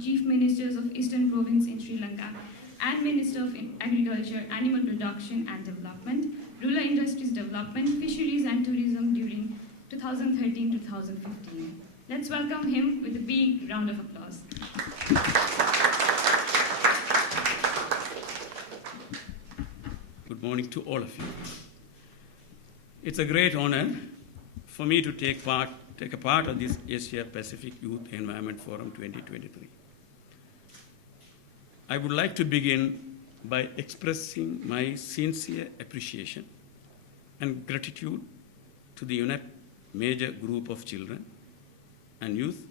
Chief Ministers of Eastern Province in Sri Lanka, and Minister of Agriculture, Animal Production and Development, Rural Industries Development, Fisheries and Tourism during 2013-2015. Let's welcome him with a big round of applause. Good morning to all of you. It's a great honor for me to take a part of this Asia Pacific Youth Environment Forum 2023. I would like to begin by expressing my sincere appreciation and gratitude to the UNEP major group of children and youth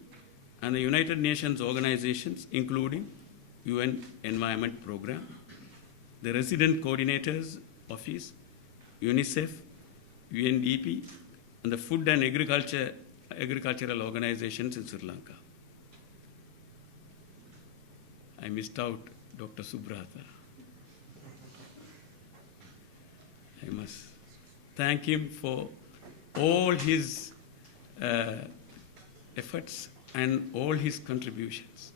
and the United Nations organizations including UN Environment Programme, the Resident Coordinators Office, UNICEF, UNDP, and the Food and Agricultural Organizations in Sri Lanka. I missed out Dr. Subrata. I must thank him for all his efforts and all his contributions.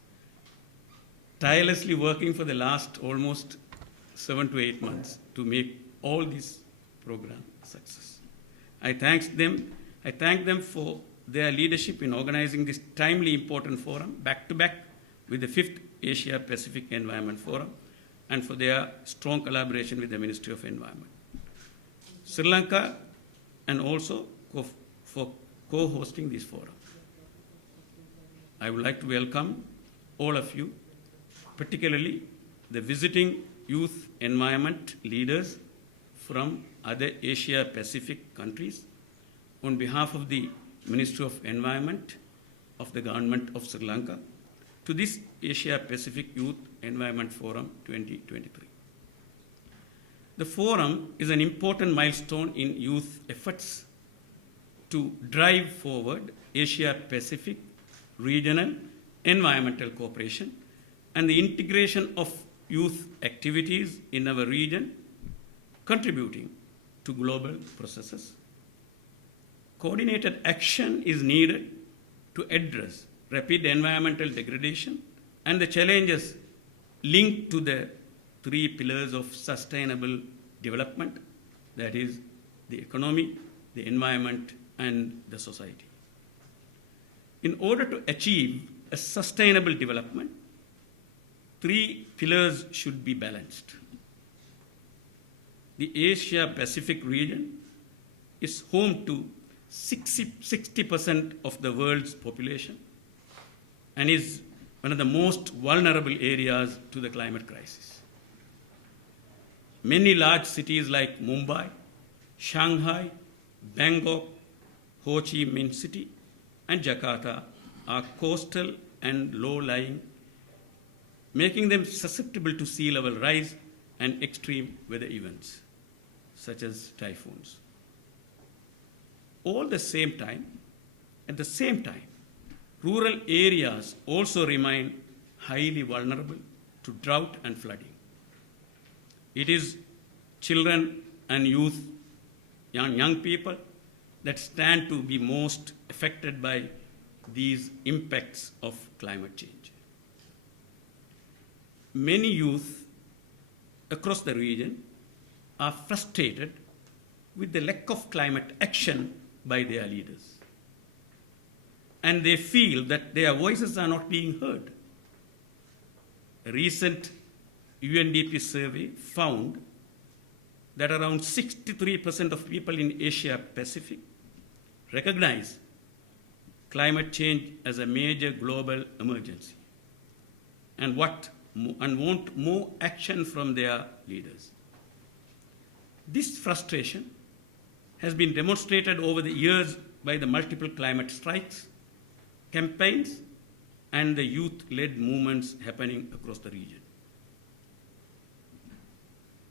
Tirelessly working for the last almost 7 to 8 months to make all this program a success. I thank them for their leadership in organizing this timely important forum back to back with the 5th Asia Pacific Environment Forum and for their strong collaboration with the Ministry of Environment, Sri Lanka, and also for co-hosting this forum. I would like to welcome all of you, particularly the visiting youth environment leaders from other Asia Pacific countries on behalf of the Ministry of Environment of the Government of Sri Lanka to this Asia Pacific Youth Environment Forum 2023. The forum is an important milestone in youth efforts to drive forward Asia Pacific regional environmental cooperation and the integration of youth activities in our region, contributing to global processes. Coordinated action is needed to address rapid environmental degradation and the challenges linked to the 3 pillars of sustainable development, that is, the economy, the environment, and the society. In order to achieve a sustainable development, 3 pillars should be balanced. The Asia Pacific region is home to 60% of the world's population and is one of the most vulnerable areas to the climate crisis. Many large cities like Mumbai, Shanghai, Bangkok, Ho Chi Minh City, and Jakarta are coastal and low-lying, making them susceptible to sea level rise and extreme weather events, such as typhoons. At the same time, rural areas also remain highly vulnerable to drought and flooding. It is children and youth, young people, that stand to be most affected by these impacts of climate change. Many youth across the region are frustrated with the lack of climate action by their leaders. And they feel that their voices are not being heard. A recent UNDP survey found that around 63% of people in Asia Pacific recognize climate change as a major global emergency and want more action from their leaders. This frustration has been demonstrated over the years by the multiple climate strikes, campaigns, and the youth-led movements happening across the region.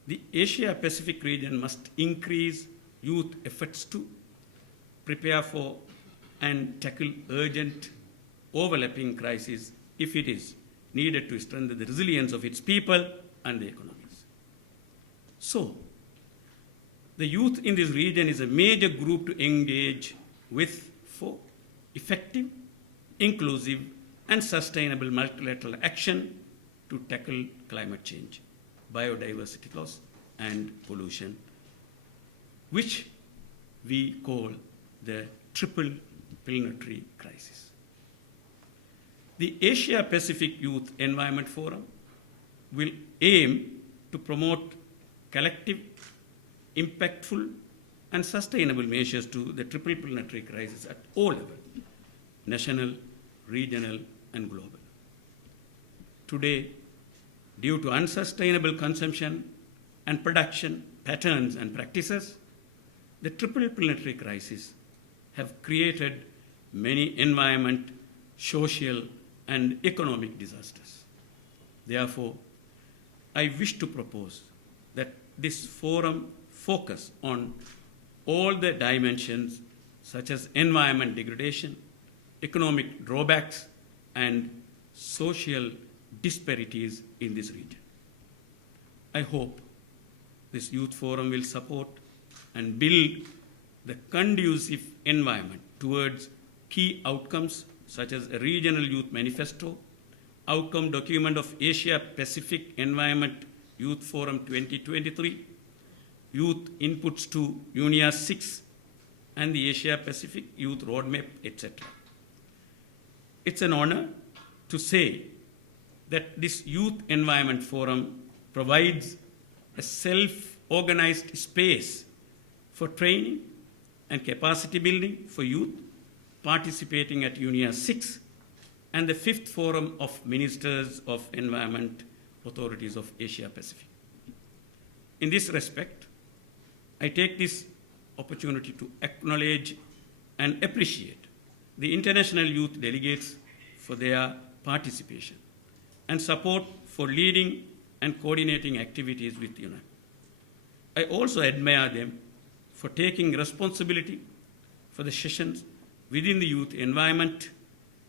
The Asia Pacific region must increase youth efforts to prepare for and tackle urgent overlapping crises if it is needed to strengthen the resilience of its people and the economies. So, the youth in this region is a major group to engage with for effective, inclusive, and sustainable multilateral action to tackle climate change, biodiversity loss, and pollution, which we call the triple planetary crisis. The Asia Pacific Youth Environment Forum will aim to promote collective, impactful, and sustainable measures to the triple planetary crisis at all levels, national, regional, and global. Today, due to unsustainable consumption and production patterns and practices, the triple planetary crisis have created many environment, social, and economic disasters. Therefore, I wish to propose that this forum focus on all the dimensions such as environment degradation, economic drawbacks, and social disparities in this region. I hope this youth forum will support and build the conducive environment towards key outcomes such as a regional youth manifesto, outcome document of Asia Pacific Environment Youth Forum 2023, youth inputs to UNIA 6 and the Asia Pacific Youth Roadmap, etc. It's an honor to say that this Youth Environment Forum provides a self-organized space for training and capacity building for youth participating at UNIA 6 and the 5th Forum of Ministers of Environment Authorities of Asia Pacific. In this respect, I take this opportunity to acknowledge and appreciate the international youth delegates for their participation and support for leading and coordinating activities with UNIA. I also admire them for taking responsibility for the sessions within the Youth Environment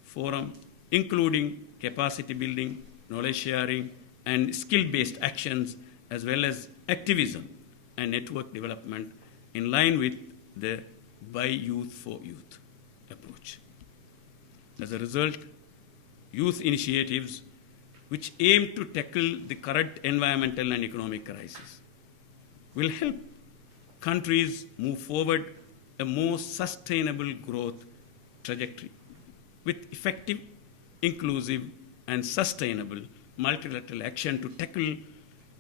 Forum, including capacity building, knowledge sharing, and skill-based actions, as well as activism and network development in line with the By Youth for Youth approach. As a result, youth initiatives which aim to tackle the current environmental and economic crisis will help countries move forward a more sustainable growth trajectory with effective, inclusive, and sustainable multilateral action to tackle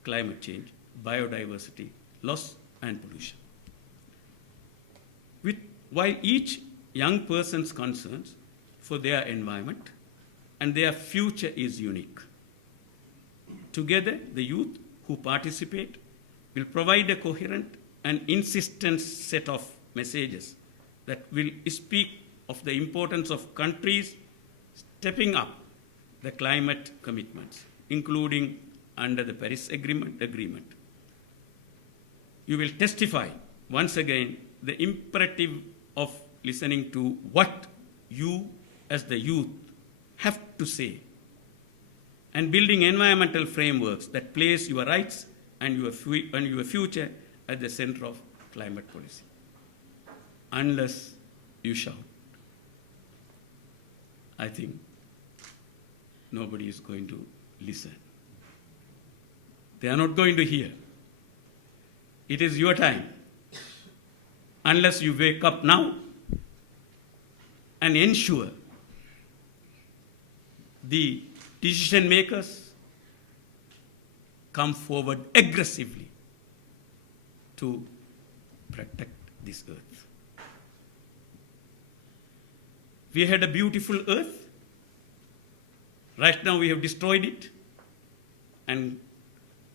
climate change, biodiversity loss, and pollution. While each young person's concerns for their environment and their future is unique, together the youth who participate will provide a coherent and insistent set of messages that will speak of the importance of countries stepping up the climate commitments, including under the Paris Agreement. You will testify once again the imperative of listening to what you as the youth have to say and building environmental frameworks that place your rights and your future at the center of climate policy. Unless you shout, I think nobody is going to listen. They are not going to hear. It is your time. Unless you wake up now and ensure the decision makers come forward aggressively to protect this earth. We had a beautiful earth. Right now we have destroyed it. And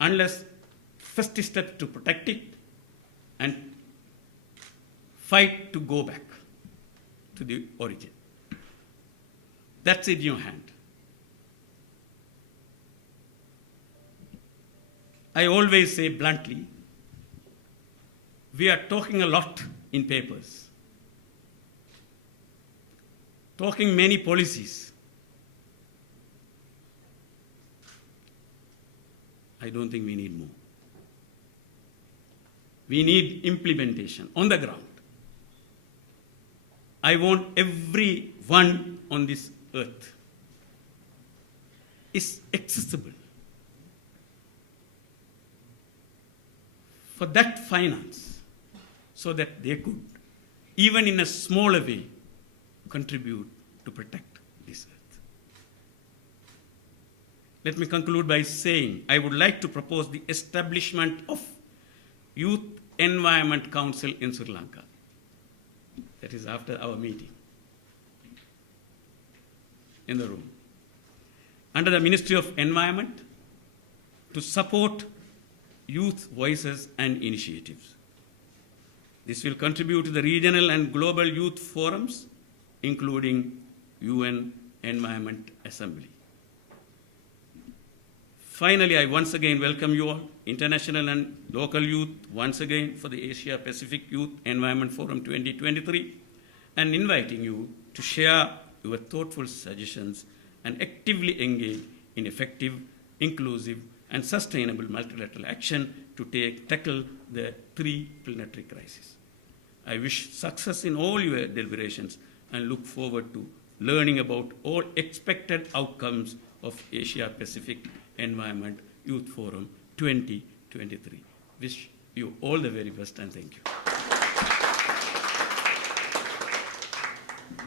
unless first step to protect it and fight to go back to the origin. That's in your hand. I always say bluntly, we are talking a lot in papers, talking many policies. I don't think we need more. We need implementation on the ground. I want everyone on this earth is accessible. For that finance, so that they could, even in a smaller way, contribute to protect this earth. Let me conclude by saying I would like to propose the establishment of Youth Environment Council in Sri Lanka. That is after our meeting in the room. Under the Ministry of Environment, to support youth voices and initiatives. This will contribute to the regional and global youth forums, including UN Environment Assembly. Finally, I once again welcome you all, international and local youth, once again for the Asia Pacific Youth Environment Forum 2023, and inviting you to share your thoughtful suggestions and actively engage in effective, inclusive, and sustainable multilateral action to tackle the three planetary crises. I wish success in all your deliberations and look forward to learning about all expected outcomes of Asia Pacific Environment Youth Forum 2023. Wish you all the very best and thank you.